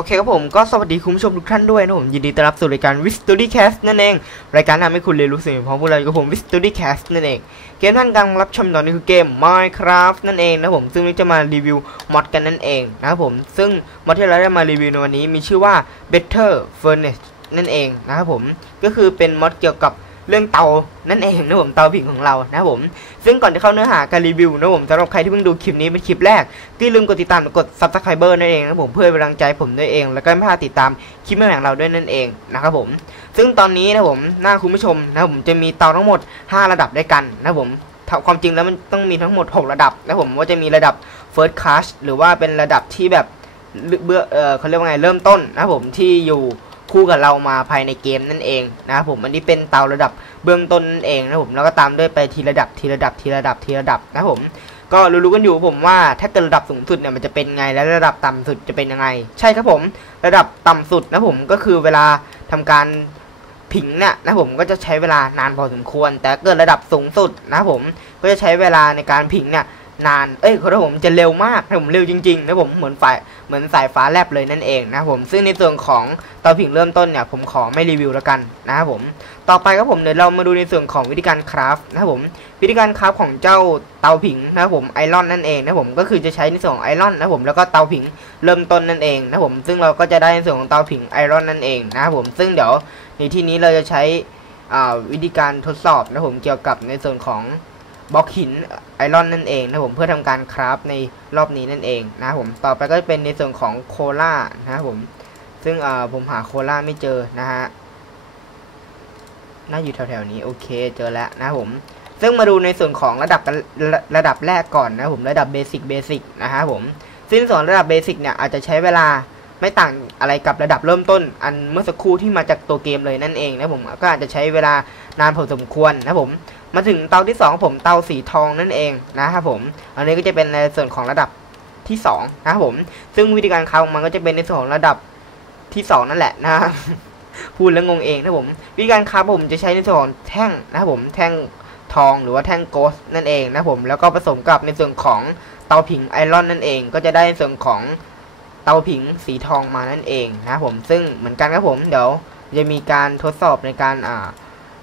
โอเคครับผมก็สวัสดีคุณผู้ชมทุกท่านด้วยนะผม ยินดีต้อนรับสู่รายการ w i s t o r y Cast นั่นเอง รายการทำให้คุณเรียนรู้สิ่งพร้อมพวกเรากับผม w i s t o r y Cast นั่นเอง เกมท่านกำลังรับชมตอนนี้คือเกม Minecraft นั่นเองนะผมซึ่งนี้จะมารีวิวมอดกันนั่นเองนะครับผมซึ่งมอดที่เราได้มารีวิวในวันนี้มีชื่อว่า Better Furnace นั่นเองนะครับผมก็คือเป็นมอดเกี่ยวกับ เรื่องเตานั่นเองนะผมเตาผิงของเรานะผม ซึ่งก่อนจะเข้าเนื้อหาการรีวิวนะผมสำหรับใครที่เพิ่งดูคลิปนี้เป็นคลิปแรกก็อย่าลืมกดติดตามกด subscriber นั่นเองนะผมเพื่อเป็นกำลังใจผมด้วยเอง แล้วก็ไม่พลาดติดตามคลิปใหม่ของเราด้วยนั่นเองนะครับผม ซึ่งตอนนี้นะผมหน้าคุณผู้ชมนะผมจะมีเตาทั้งหมด 5 ระดับด้วยกันนะผมความจริงแล้วมันต้องมีทั้งหมด 6 ระดับนะผมว่าจะมีระดับ first class หรือว่าเป็นระดับที่แบบเบื้อเออเขาเรียกว่าไงเริ่มต้นนะผมที่อยู่ คู่กับเรามาภายในเกมนั่นเองนะครับผมอันนี้เป็นเตาระดับเบื้องต้นนั่นเองนะผมแล้วก็ตามด้วยไปทีระดับทีระดับทีระดับทีระดับนะครับผมก็รู้ๆกันอยู่ผมว่าถ้าเกิดระดับสูงสุดเนี่ยมันจะเป็นไงและระดับต่ำสุดจะเป็นยังไง ใช่ครับผม ระดับต่ำสุดนะผมก็คือเวลาทำการผิงเนี่ยนะผมก็จะใช้เวลานานพอสมควร แต่เกิดระดับสูงสุดนะผมก็จะใช้เวลาในการผิงเนี่ย นาน เอ้ยขอโทษผมจะเร็วมากนะผมเร็วจริงๆนะผมเหมือนฝ่ายเหมือนสายฟ้าแลบเลยนั่นเองนะผมซึ่งในส่วนของเตาผิงเริ่มต้นเนี่ยผมขอไม่รีวิวแล้วกันนะครับผมต่อไปครับผมเดี๋ยวเรามาดูในส่วนของวิธีการคราฟนะครับผมวิธีการคราฟของเจ้าเตาผิงนะครับผมไอรอนนั่นเองนะผมก็คือจะใช้ในส่วนของไอรอนนะผมแล้วก็เตาผิงเริ่มต้นนั่นเองนะผมซึ่งเราก็จะได้ในส่วนของเตาผิงไอรอนนั่นเองนะครับผมซึ่งเดี๋ยวในที่นี้เราจะใช้วิธีการทดสอบนะผมเกี่ยวกับในส่วนของ บล็อกหินไอรอนนั่นเองนะผมเพื่อทำการคราฟในรอบนี้นั่นเองนะผมต่อไปก็เป็นในส่วนของโคล่านะผมซึ่งเออผมหาโคล่าไม่เจอนะฮะน่าอยู่แถวๆนี้โอเคเจอแล้วนะผมซึ่งมาดูในส่วนของระดับระระดับแรกก่อนนะผมระดับเบสิกเบสิกนะฮะผมซึ่งส่วนระดับเบสิกเนี่ยอาจจะใช้เวลา ไม่ต่างอะไรกับระดับเริ่มต้น อันเมื่อสักครู่ที่มาจากตัวเกมเลยนั่นเองนะผมก็อาจจะใช้เวลานานพอสมควรนะผมมาถึงเตาที่ 2 ผมเตาสีทองนั่นเองนะครับผม อันนี้ก็จะเป็นในส่วนของระดับที่2นะครับผม ซึ่งวิธีการคามันก็จะเป็นในส่วนของระดับที่ 2 นั่นแหละนะพูดแล้วงงเองนะผม วิธีการคาผมจะใช้ในส่วนของแท่งนะครับผมแท่งทองหรือว่าแท่งโกสนั่นเองนะผมแล้วก็ผสมกับในส่วนของเตาผิงไอรอนนั่นเอง ก็จะได้ในส่วนของาผิงสีทองมานั่นเองนะผมซึ่งเหมือนกันครับผมเดี๋ยวจะมีการทดสอบในการอ่า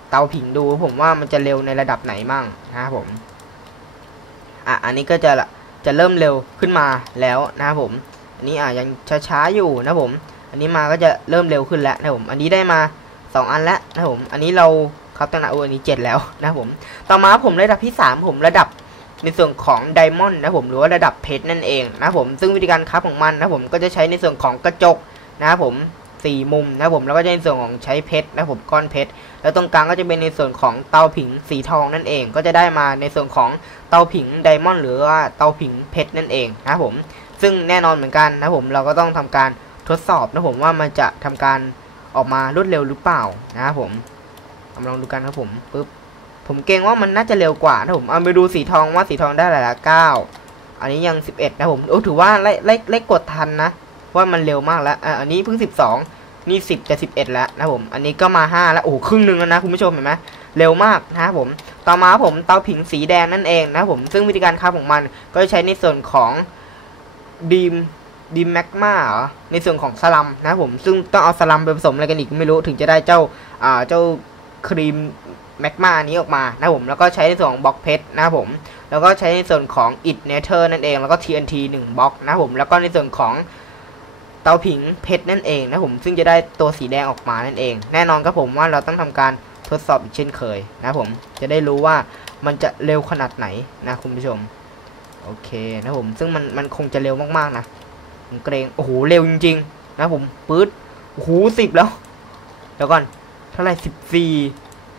เตาผิงดูผมว่ามันจะเร็วในระดับไหนมั่งนะครับผมอะอันนี้ก็จะจะเริ่มเร็วขึ้นมาแล้วนะครับผมอันนี้อะยังช้าๆอยู่นะผม อันนี้มาก็จะเริ่มเร็วขึ้นแล้วนะผม อันนี้ได้มา 2 อันแล้วนะผม อันนี้เราครับตั้งแต่อันนี้ 7 แล้วนะผม ต่อมาผมระดับที่ 3 ผมระดับ ในส่วนของไดมอนด์นะผมหรือว่าระดับเพชรนั่นเองนะผมซึ่งวิธีการคับของมันนะผมก็จะใช้ในส่วนของกระจกนะผมสี่มุมนะผมแล้วก็จะในส่วนของใช้เพชรนะผมก้อนเพชรแล้วตรงกลางก็จะเป็นในส่วนของเตาผิงสีทองนั่นเอง ก็จะได้มาในส่วนของเตาผิงไดมอนด์หรือว่าเตาผิงเพชรนั่นเองนะผมซึ่งแน่นอนเหมือนกันนะผมเราก็ต้องทำการทดสอบนะผมว่ามันจะทำการออกมารวดเร็วหรือเปล่านะครับผมลองดูกันครับผมปึ๊บ ผมเกรงว่ามันน่าจะเร็วกว่านะผมเอาไปดูสีทองว่าสีทองได้หลายละเก้าอันนี้ยัง11นะผมโอ้ถือว่าไล่ไล่ไล่กดทันนะว่ามันเร็วมากแล้วอะอันนี้เพิ่ง12นี่10จะ11แล้วนะผม อันนี้ก็มา5แล้วโอ้ครึ่งหนึ่งแล้วนะคุณผู้ชมเห็นไหมเร็วมากนะผม ต่อมาผมเตาผิงสีแดงนั่นเองนะผมซึ่งวิธีการคับของมันก็จะใช้ในส่วนของดีมดีมแมกมาเหรอในส่วนของสลัมนะผมซึ่งต้องเอาสลัมไปผสมอะไรกันอีกไม่รู้ถึงจะได้เจ้าอ่าเจ้า ครีมแมกมานี้ออกมานะผมแล้วก็ใช้ในส่วนของบล็อกเพชรนะผมแล้วก็ใช้ในส่วนของอิดเนเธอร์นั่นเอง แล้วก็ TNT 1บล็อกนะผมแล้วก็ในส่วนของเตาผิงเพชรนั่นเองนะผมซึ่งจะได้ตัวสีแดงออกมานั่นเอง แน่นอนครับผมว่าเราต้องทำการทดสอบอีกเช่นเคยนะผมจะได้รู้ว่ามันจะเร็วขนาดไหนนะคุณผู้ชมโอเคนะผมซึ่งมันมันคงจะเร็วมากๆนะผมเกรงโอ้โหเร็วจริงๆนะผมปื๊ดโอ้โหสิบแล้วเดี๋ยวก่อน ท่าไหร่สิบสี่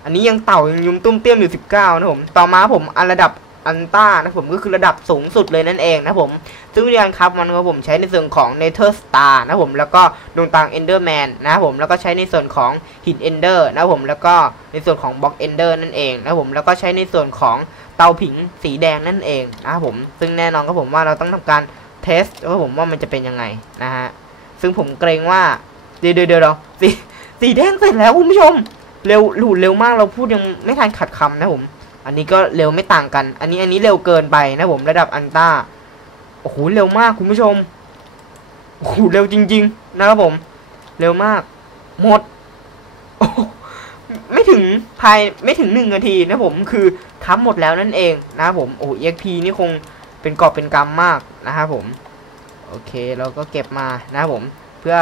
อันนี้ยังเต่ายังยุ่มตุ้มเตี้ยมอยู่สิบเก้านะผมต่อมาผมอันระดับอันต้านะผมก็คือระดับสูงสุดเลยนั่นเองนะผม ซึ่งวิธีการครับมันก็ผมใช้ในส่วนของ Nether Star นะผมแล้วก็ดวงตา Enderman นนะผมแล้วก็ใช้ในส่วนของหิน Ender นะผมแล้วก็ในส่วนของบล็อก Ender นั่นเองนะผมแล้วก็ใช้ในส่วนของเตาผิงสีแดงนั่นเองนะผมซึ่งแน่นอนก็ผมว่าเราต้องทำการเทสว่าผมว่ามันจะเป็นยังไงนะฮะซึ่งผมเกรงว่าเดี๋ยวเดี๋ยวเดี๋ยวสี สีแดงเสร็จแล้วคุณผู้ชม เร็วหลุดเร็วมากเราพูดยังไม่ทันขัดคำนะผม อันนี้ก็เร็วไม่ต่างกัน อันนี้อันนี้เร็วเกินไปนะผมระดับอันต้าโอ้โหเร็วมากคุณผู้ชมโอ้โหเร็วจริง ๆ นะครับผม เร็วมาก หมดโอ้ไม่ถึงภายไม่ถึงหนึ่งนาทีนะผมคือทำหมดแล้วนั่นเองนะครับผมโอ้ EXP นี่คงเป็นกอบเป็นกำมากนะครับผม โอเคเราก็เก็บมานะครับผมเพื่อ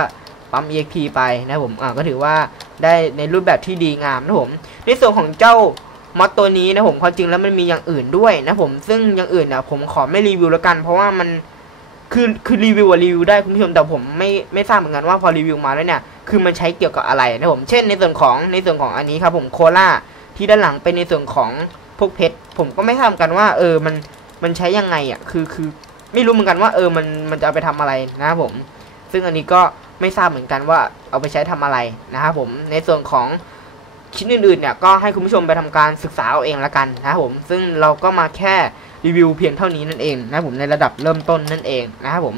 ปั๊ม EXP ไปนะผมอ่าก็ถือว่าได้ในรูปแบบที่ดีงามนะผมในส่วนของเจ้ามอดตัวนี้นะผมความจริงแล้วมันมีอย่างอื่นด้วยนะผมซึ่งอย่างอื่นนะผมขอไม่รีวิวแล้วกัน เพราะว่ามันคือคือรีวิวอะรีวิวได้คุณผู้ชมแต่ผมไม่ไม่ทราบเหมือนกันว่าพอรีวิวมาแล้วเนี่ยคือมันใช้เกี่ยวกับอะไรนะผมเช่นในส่วนของในส่วนของอันนี้ครับผมโคล่าที่ด้านหลังเป็นในส่วนของพวกเพชรผมก็ไม่ทราบเหมือนกันว่า เออมันมันใช้ยังไงอะคือคือไม่รู้เหมือนกันว่าเออมันมันจะเอาไปทำอะไรนะผม ซึ่งอันนี้ก็ ไม่ทราบเหมือนกันว่าเอาไปใช้ทำอะไรนะครับผมในส่วนของชิ้นอื่นๆเนี่ยก็ให้คุณผู้ชมไปทำการศึกษาเอาเองละกันนะครับผมซึ่งเราก็มาแค่รีวิวเพียงเท่านี้นั่นเองนะครับผมในระดับเริ่มต้นนั่นเองนะครับผม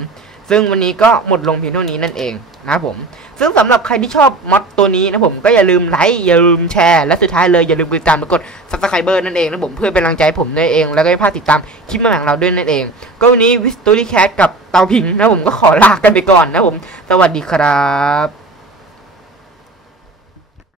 ซึ่งวันนี้ก็หมดลงเพียงเท่านี้นั่นเอง นะครับผม ซึ่งสำหรับใครที่ชอบมอดตัวนี้นะผมก็อย่าลืมไลค์อย่าลืมแชร์และสุดท้ายเลยอย่าลืมกดติดตามและกด subscribe นั่นเองนะผมเพื่อเป็นกำลังใจผมด้วยเอง แล้วก็ไม่พลาดติดตามคลิปใหม่ของเราด้วยนั่นเอง ก็วันนี้วิสตูรี่แคทกับเตาพิงนะผมก็ขอลากันไปก่อนนะผม สวัสดีครับ